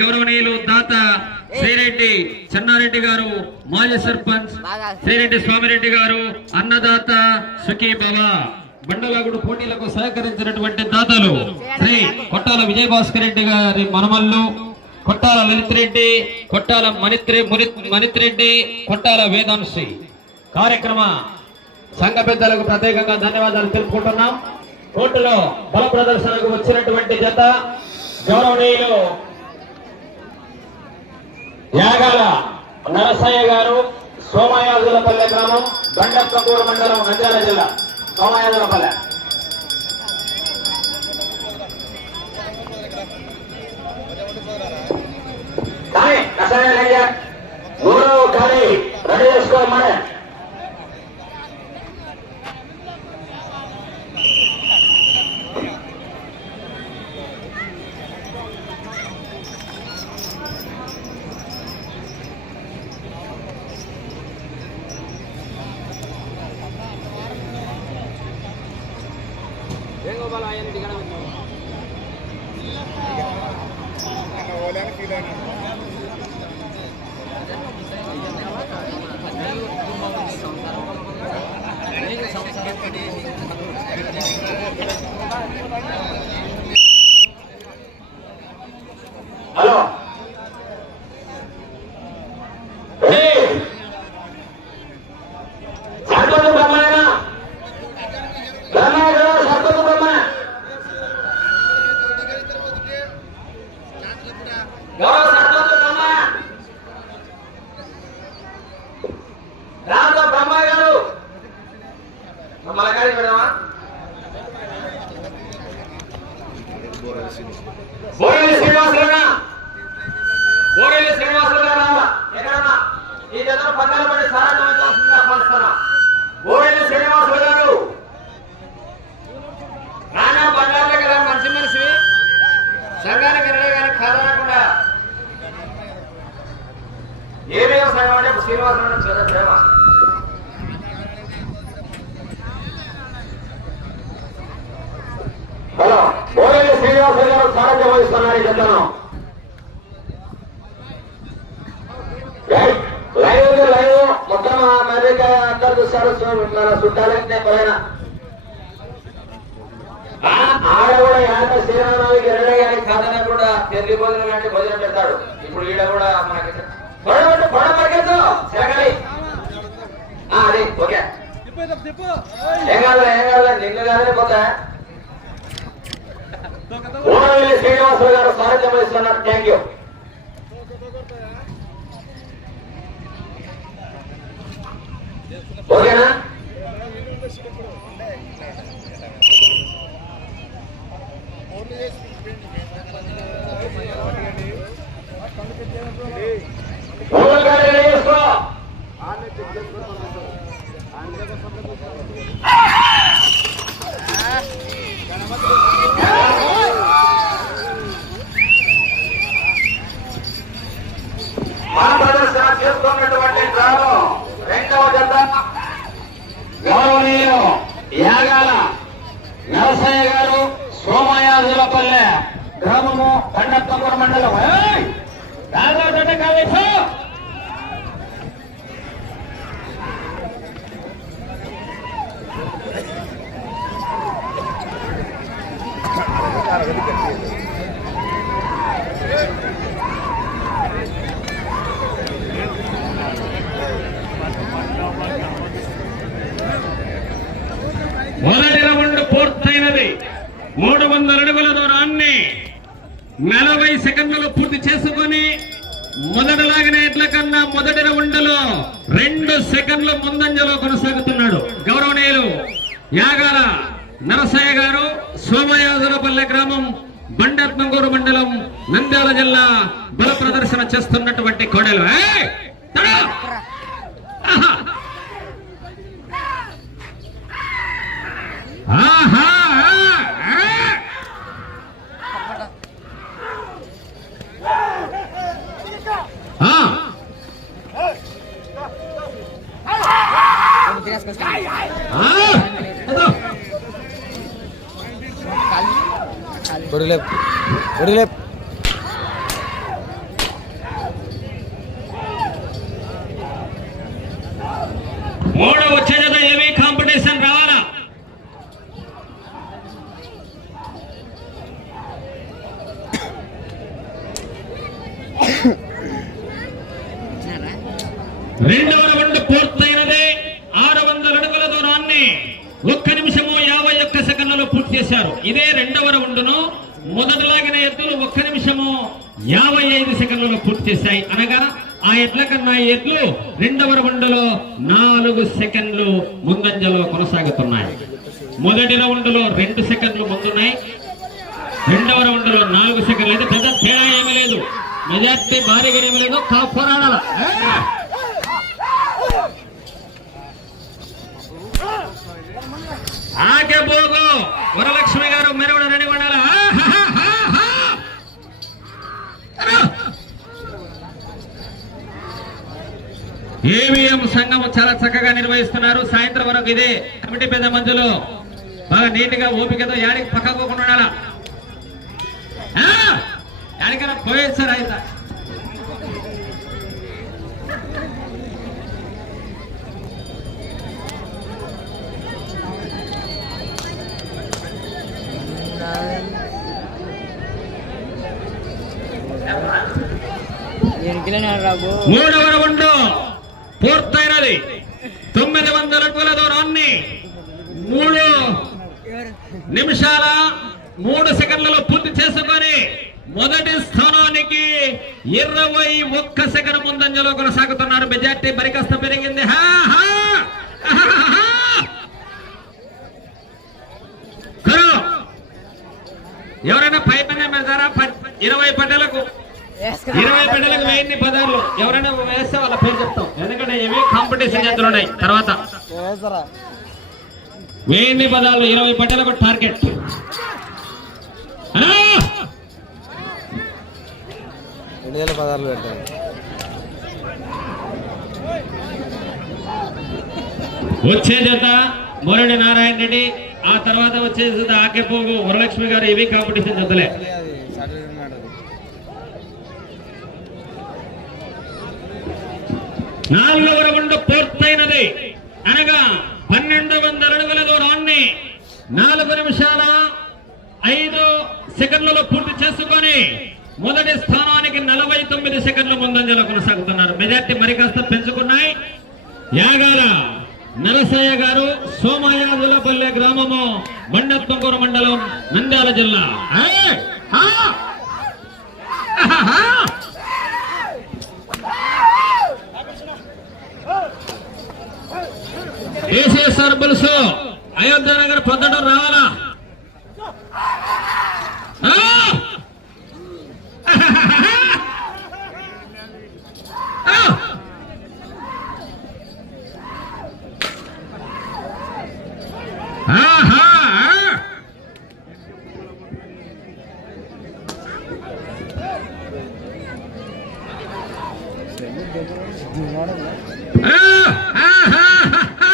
గౌరవనీయులు దాత శ్రీరెడ్డి చెన్నారెడ్డి గారు మాజీ సర్పంచ్ శ్రీరెడ్డి స్వామిరెడ్డి గారు అన్నదాత సుఖీ భవ బండలాగుడు పోటీలకు సహకరించినటువంటి దాతలు శ్రీ కొట్టాల విజయభాస్కర్ రెడ్డి గారి మనమల్లు కొట్టాల లలిత్ రెడ్డి కొట్టాల మణిత్రి మణిత్ రెడ్డి కొట్టాల వేదాంశి. కార్యక్రమ సంఘ పెద్దలకు ప్రత్యేకంగా ధన్యవాదాలు తెలుపుకుంటున్నాం. కోర్టులో బల ప్రదర్శనకు వచ్చినటువంటి జత గౌరవనీయులు యాగాల నరసయ్య గారు సోమయాజులపల్లె గ్రామం బండప్పకూరు మండలం నంద్యాల జిల్లా సోమయాజులపల్లె. కానీ నరసయ్య మూడో కానీ రెడీ చేసుకోమని బోరెల్లి శ్రీనివాసరావు. బోరెల్లి శ్రీనివాసరావు. ఎక్కడన్నా ఈ జనం పక్కన పడి సారాన్ని వచ్చాల్సిందిగా ఆహ్వానిస్తున్నా బోరెల్లి శ్రీనివాసరావు గారు నానా బంగారులే కదా మంచి మనిషి సంఘానికి ఎరడే కానీ కాదనకుండా ఏ వ్యవసాయం అంటే శ్రీనివాసరావు అంటే పెద్ద ప్రేమ హలో బోరెల్లి శ్రీనివాసరావు గారు సారథ్యం వహిస్తున్నారు ఈ జతను లైవ్ లైవ్ ఉంది, లైవ్ అమెరికా అక్కడ చూస్తారు మన చుట్టాలంటే పైన ఆడ కూడా యాట శ్రీరామనవమికి ఎరడే కూడా తెల్లి భోజనం లాంటి భోజనం పెడతాడు. ఇప్పుడు ఈడ కూడా మనకి పొడవట్టు పొడ పరిగెత్తు. శరగలి ఆ, అది ఓకే. ఏం కాదు ఏం కాదు నిన్ను కాదే పోతా శ్రీనివాసులు గారు సారథ్యం వహిస్తున్నారు థ్యాంక్ యూ ఓకేనా? ఊరు చేసుకో మన ప్రదర్శన చేస్తున్నటువంటి గ్రామం రెండవ జత గౌరవనీయులు యాగాల నరసయ్య గారు సోమయాజులపల్లె గ్రామము మండలం. ఏయ్! రాజా మొదటి రౌండ్ పూర్తయినది. మూడు వందల అడుగుల నలభై సెకండ్లలో పూర్తి చేసుకొని మొదటి ఎట్ల కన్నా మొదటి రౌండ్లో రెండు సెకండ్ల ముందంజలో కొనసాగుతున్నాడు గౌరవనీయులు యాగాల నరసయ్య గారు సోమయాజులపల్లె గ్రామం బండత్నంగూరు మండలం నంద్యాల జిల్లా బల ప్రదర్శన చేస్తున్నటువంటి కోడలు. ఆహా! ஒரு கிலோ సెకండ్లలో అనగా ఆ ఎడ్ల కన్నా ఈ ఎడ్లు రెండవ రౌండ్లో నాలుగు సెకండ్లు ముందంజలో కొనసాగుతున్నాయి. మొదటి రౌండ్లో రెండు సెకండ్లు ముందున్నాయి. రెండవ రౌండ్లో నాలుగు సెకండ్లు. అయితే పెద్ద తేడా ఏమీ లేదు. మెజార్టీ భారీగా ఏమీ లేదు. కా పోరాడాల ఆకే పోగు వరలక్ష్మి గారు మెరవడ ఏవిఎం సంఘం చాలా చక్కగా నిర్వహిస్తున్నారు. సాయంత్రం వరకు ఇదే కమిటీ పెద్ద మందులు బాగా నీట్గా ఓపికతో యాడికి పక్కకోకుండా ఉండాలా? అయితే ఎనికిలేనా రాబు? మూడవ రౌండ్ పూర్తయినది తొమ్మిది వందల అడుగుల దూరాన్ని మూడు నిమిషాల మూడు సెకండ్లలో పూర్తి చేసుకొని మొదటి స్థానానికి ఇరవై ఒక్క సెకండ్ ముందంజలో కొనసాగుతున్నారు. మెజార్టీ బరికస్త పెరిగింది. ఎవరైనా పై పని పెడతారా ఇరవై పట్టెలకు ఇరవై బిడ్డలకు వెయ్యి పదార్లు. ఎవరైనా వేస్తే వాళ్ళ పేరు చెప్తాం. ఎందుకంటే ఇవి కాంపిటీషన్ చేతులు ఉన్నాయి తర్వాత వెయ్యి పదాలు ఇరవై పట్టెలకు టార్గెట్ అన్నా! రెండు వేల పదార్లు పెట్టాను వచ్చే జత మొరడి నారాయణ రెడ్డి ఆ తర్వాత వచ్చే జత ఆకెపోగు వరలక్ష్మి గారు ఇవి కాంపిటీషన్ జతలే. నాలుగవ రౌండ్ పూర్తయినది. అనగా పన్నెండు వందల అడుగుల దూరాన్ని నాలుగు నిమిషాల ఐదు సెకండ్లలో పూర్తి చేసుకొని మొదటి స్థానానికి నలభై తొమ్మిది సెకండ్ల ముందంజలో కొనసాగుతున్నారు. మెజార్టీ మరి కాస్త పెంచుకున్నాయి. యాగాల నరసయ్య గారు సోమయాదులపల్లె గ్రామము మండత్వంకూర మండలం నంద్యాల జిల్లా. కేసీఎస్ఆర్ బుల్స్. అయోధ్య నగర్ పొద్దుట రావాలా? ఆహా! ఆ! ఆహాహాహా!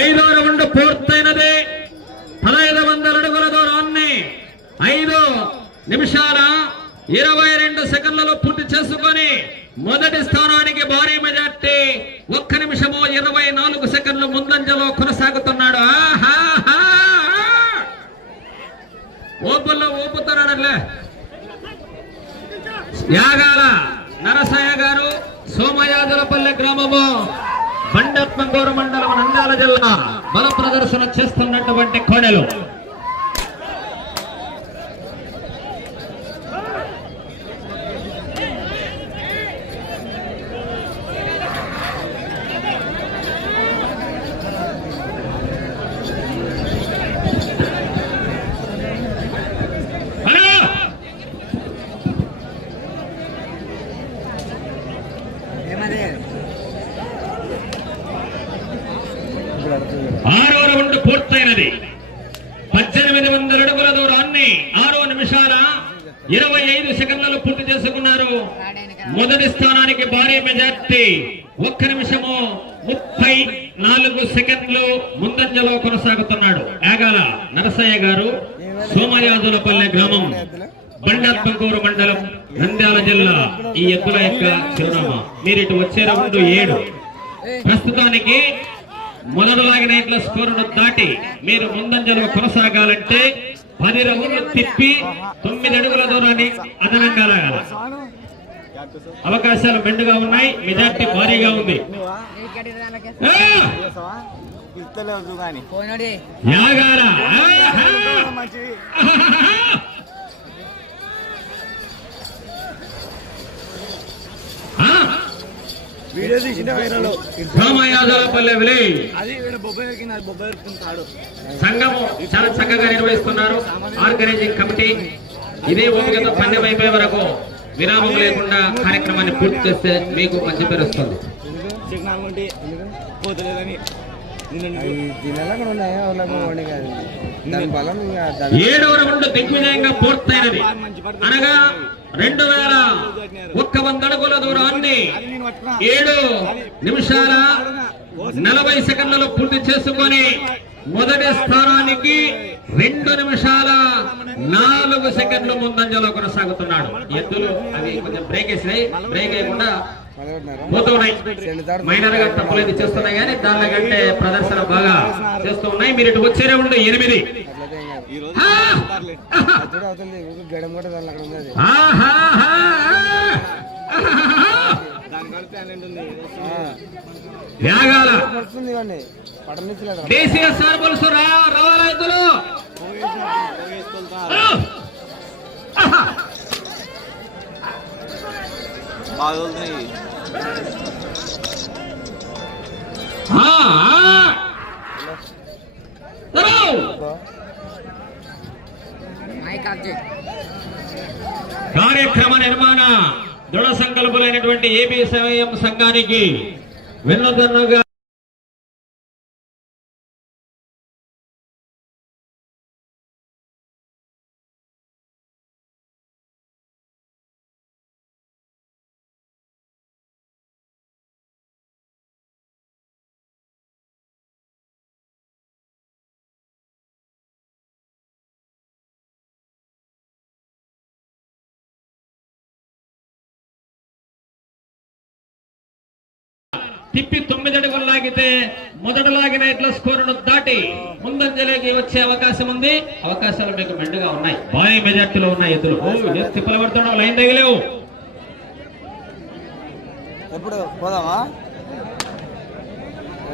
ఐదో రౌండ్ పూర్తయినది పదహైదు వందల అడుగుల దూరాన్ని ఐదు నిమిషాల ఇరవై రెండు సెకండ్లలో పూర్తి చేసుకొని మొదటి స్థానానికి భారీ మెజార్టీ ఒక్క నిమిషము ఇరవై నాలుగు సెకండ్లు ముందంజలో కొనసాగుతున్నాడు. ఓపుల్లో ఊపుతున్నాడలే యాగాల నరసయ్య గారు సోమయాజులపల్లె గ్రామము బండత్మగూరు మండలం నంద్యాల జిల్లా బల ప్రదర్శన చేస్తున్నటువంటి కోడెలు హలో! ఏమది ఇప్పుడు అడుగుతుంది ఆరో రౌండ్ పూర్తయినది పద్దెనిమిది వందల అడుగుల దూరాన్ని ఆరో నిమిషాల ఇరవై ఐదు సెకండ్లలో పూర్తి చేసుకున్నారు మొదటి స్థానానికి భారీ మెజార్టీ ఒక్క నిమిషము ముప్పై నాలుగు సెకండ్లు ముందంజలో కొనసాగుతున్నాడు. యాగాల నరసయ్య గారు సోమయాజులపల్లె గ్రామం బండాత్మకూరు మండలం నంద్యాల జిల్లా ఈ ఎద్దుల యొక్క చిరునామా. మీరు ఇటు వచ్చే రౌండ్ ఏడు. ప్రస్తుతానికి మొదటి లాగిన ఇట్ల స్కోరును దాటి మీరు ముందంజలో కొనసాగాలంటే పది రౌండ్లు తిప్పి తొమ్మిది అడుగుల దూరాన్ని అదనంగా లాగాలి. అవకాశాలు మెండుగా ఉన్నాయి. మెజార్టీ భారీగా ఉంది. విలేజ్ సంఘము చాలా చక్కగా నిర్వహిస్తున్నారు. Organizing committee. ఇదే ఓపికతో పందెం అయిపోయే వరకు విరామం లేకుండా కార్యక్రమాన్ని పూర్తి చేస్తే మీకు మంచి పేరు వస్తుంది. ఏడవ రౌండ్ దిగ్విజయంగా పూర్తయినది. అనగా రెండు వేల ఒక్క వంద అడుగుల దూరాన్ని ఏడు నిమిషాల నలభై సెకండ్లలో పూర్తి చేసుకొని మొదటి స్థానానికి రెండు నిమిషాల నాలుగు సెకండ్లు ముందంజలో కొనసాగుతున్నాడు ఎద్దులు అవి కొంచెం బ్రేక్ వేసినాయి బ్రేక్ వేయకుండా పోతున్నాయి మైనర్గా తప్పులేదు చేస్తున్నాయి కానీ దానిలో కంటే ప్రదర్శన బాగా చేస్తూ ఉన్నాయి మీరు ఇటు వచ్చేనే ఉండే ఎనిమిది అట్లయితే యాగాల పడుతుంది ఇవన్నీ పడనిచ్చలేదు దేశీయ సార్బుల్స్ రా రావాలా ఎద్దులు ఆహా! ఆ, ఆ! చలో! మైక్ ఆఫ్ చేయి కార్యక్రమ నిర్మాణ దృఢ సంకల్పులైనటువంటి ఏపీ సమయం సంఘానికి వెన్నుదన్నుగా లాగితే మొదట లాగిన ఇట్ల స్కోరును దాటి ముందంజలోకి వచ్చే అవకాశం ఉంది. అవకాశాలు మీకు మెండుగా ఉన్నాయి. భారీ మెజార్టీలో ఉన్నాయి ఎద్దులు. ఏ తిప్పలు పడుతున్నావు. లైన్ తగిలేవు. ఎప్పుడు పోదామా?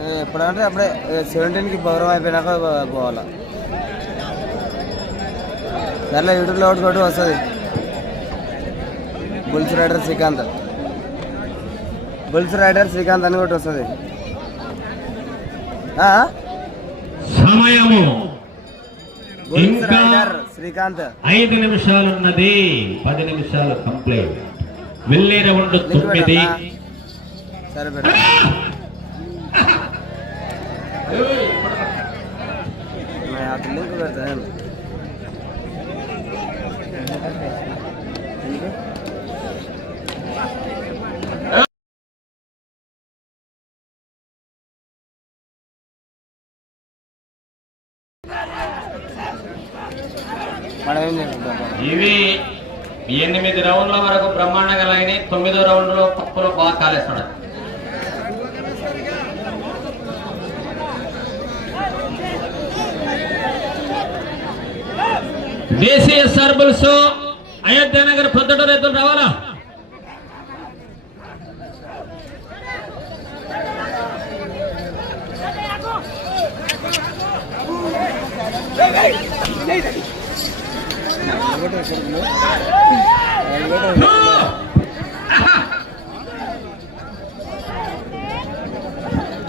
ఏ, ఎప్పుడంటే అప్పుడే సెవెంటీన్కి పౌరం అయిపోయినాక పోవాలా. దాంట్లో యూట్యూబ్లో ఒకటి కొట్టి వస్తుంది. Bulls rider Srikanth. Bulls rider Srikanth అని ఒకటి వస్తుంది? సమయము. ఇంకా శ్రీకాంత్. ఐదు నిమిషాలున్నది. పది నిమిషాలు కంప్లీట్. వెళ్ళే రౌండ్ లింక్ తొమ్మిది? సరే मैं ఇవి ఎనిమిది రౌండ్ల వరకు బ్రహ్మాండంగా లైన్ తొమ్మిదో రౌండ్లో పప్పులో బాగా కాలేస్తాడు దేశీయ సర్బుల్స్ అయోధ్య నగర్ పొద్దుట రైతులు రావాలా అవతల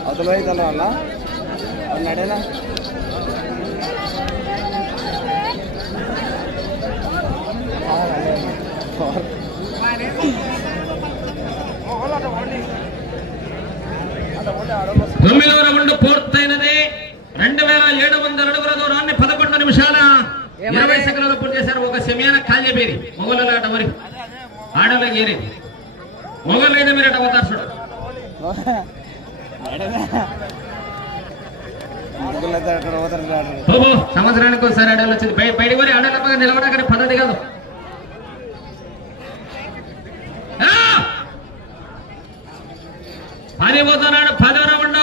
అవుతాను వాళ్ళ నడేనా తొమ్మిదవ చెప్పేది మొగలు ఆట మరి. ఆడలే గేరే మొగలు అయితే మీరు అట పోతారు సంవత్సరానికి ఒకసారి ఆడాలి వచ్చింది. బయట కొని ఆడాలమ్మగా నిలబడకనే పద్ధతి కాదు. పది పోతున్నాడు పది రౌండ్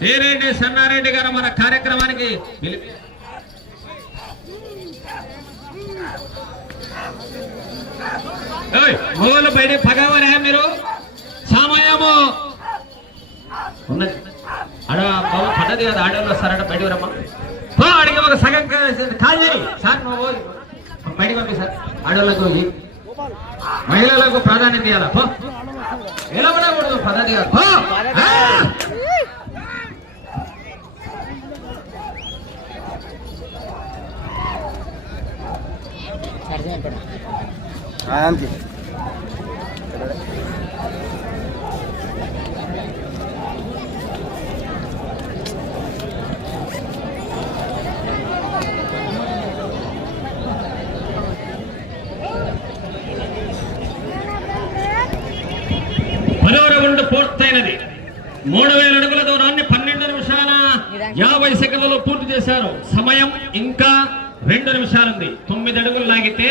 సిరెడ్డి సన్నారెడ్డి గారు మన కార్యక్రమానికి పిలిపి మొగోళ్ళు బయట పగవరా మీరు? సామయము. ఉన్నది. ఆడ బాబు పడ్డది కదా ఆడవాళ్ళు వస్తారట బయటకు రమ్మా. పో అడిగి ఒక సగం కాదు సార్ నువ్వు బయటికి పంపి సార్. ఆడవాళ్ళకు ఇయ్యి. మహిళలకు ప్రాధాన్యత ఇవ్వాలా పో. నిలబడకూడదు పద్ధతి కాదు పో అంతే రౌండ్ పూర్తయినది. మూడు వేల అడుగుల దూరాన్ని పన్నెండు నిమిషాల యాభై సెకండ్లలో పూర్తి చేశారు. సమయం ఇంకా రెండు నిమిషాలుంది తొమ్మిది అడుగులు లాగితే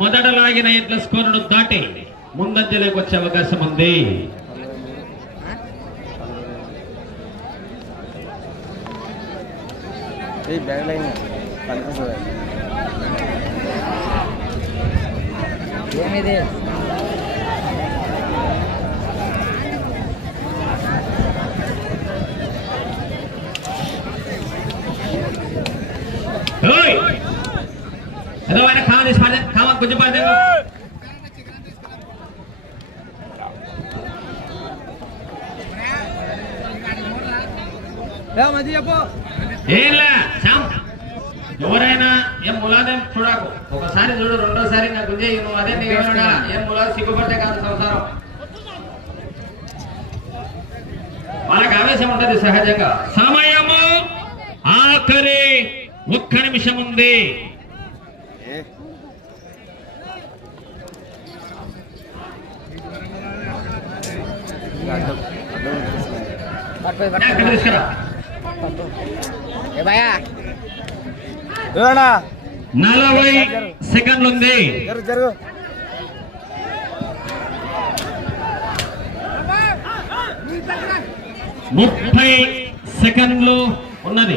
మొదట లాగిన ఎడ్ల స్కోరును దాటి ముందంజలోకి వచ్చే అవకాశం ఉంది. ఏమిది? ఏదో ఆయన కామ తీసి పడదే కామ పడదే ఏంలే శ్యామ్? ఎవరైనా ఏం ములాదేం చూడకు. ఒకసారి చూడు రెండోసారి నాకు గుంజే నువ్వు అదే నీ ఏం ములా సిగ్గుపడితే కాదు సంసారం. వాళ్ళకి ఆవేశం ఉంటది సహజంగా. సమయము ఆఖరి ఒక్క నిమిషం ఉంది ఏ అడ్డం అడ్డం వచ్చేసింది. పట్టు ఎక్కడ తీసుకురా పట్టు ఏ భయా ఏమన్నా? నలభై సెకండ్లు ఉంది జరుగు జరుగు ముప్పై సెకండ్లు ఉన్నది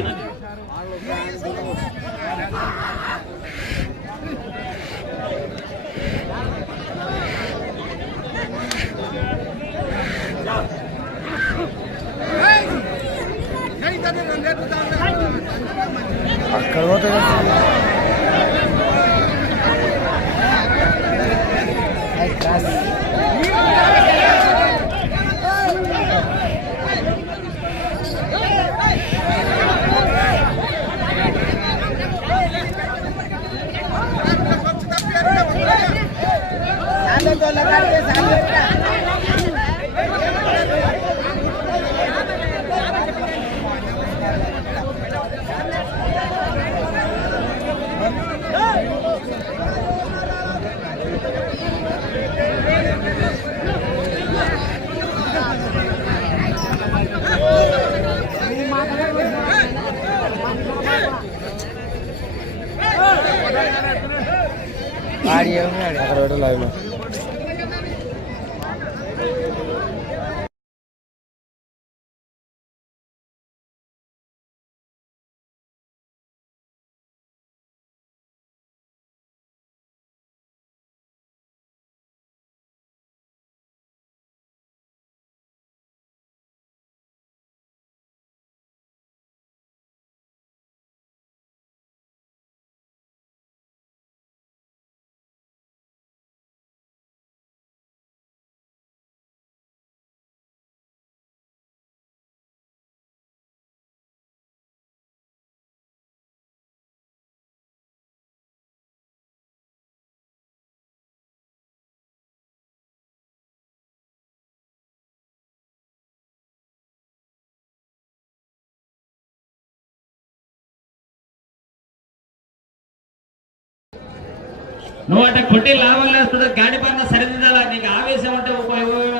నువ్వు అంటే కొట్టి లాభం లేస్తుంది గాడి పైన సరిదిద్దాలా నీకు ఆవేశం అంటే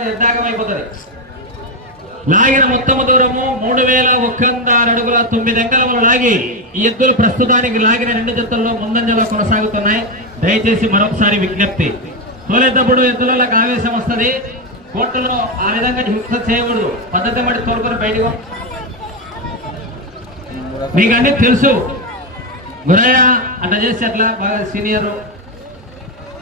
నిర్ధాగం అయిపోతుంది లాగిన మొత్తము దూరము మూడు వేల ఒక్కందారు అడుగుల తొమ్మిది అంకలములు లాగి ఈ ఎద్దులు ప్రస్తుతానికి లాగిన రెండు జతల్లో ముందంజలో కొనసాగుతున్నాయి. దయచేసి మరొకసారి విజ్ఞప్తి. తోలేటప్పుడు ఎద్దులకు ఆవేశం వస్తుంది. కోర్టులో ఆ విధంగా హింస చేయకూడదు. పద్ధతి బట్టి తోడుకొని బయటకు మీకు అన్ని తెలుసు. గురయ్య అట్లా చేసి అట్లా బాగా సీనియర్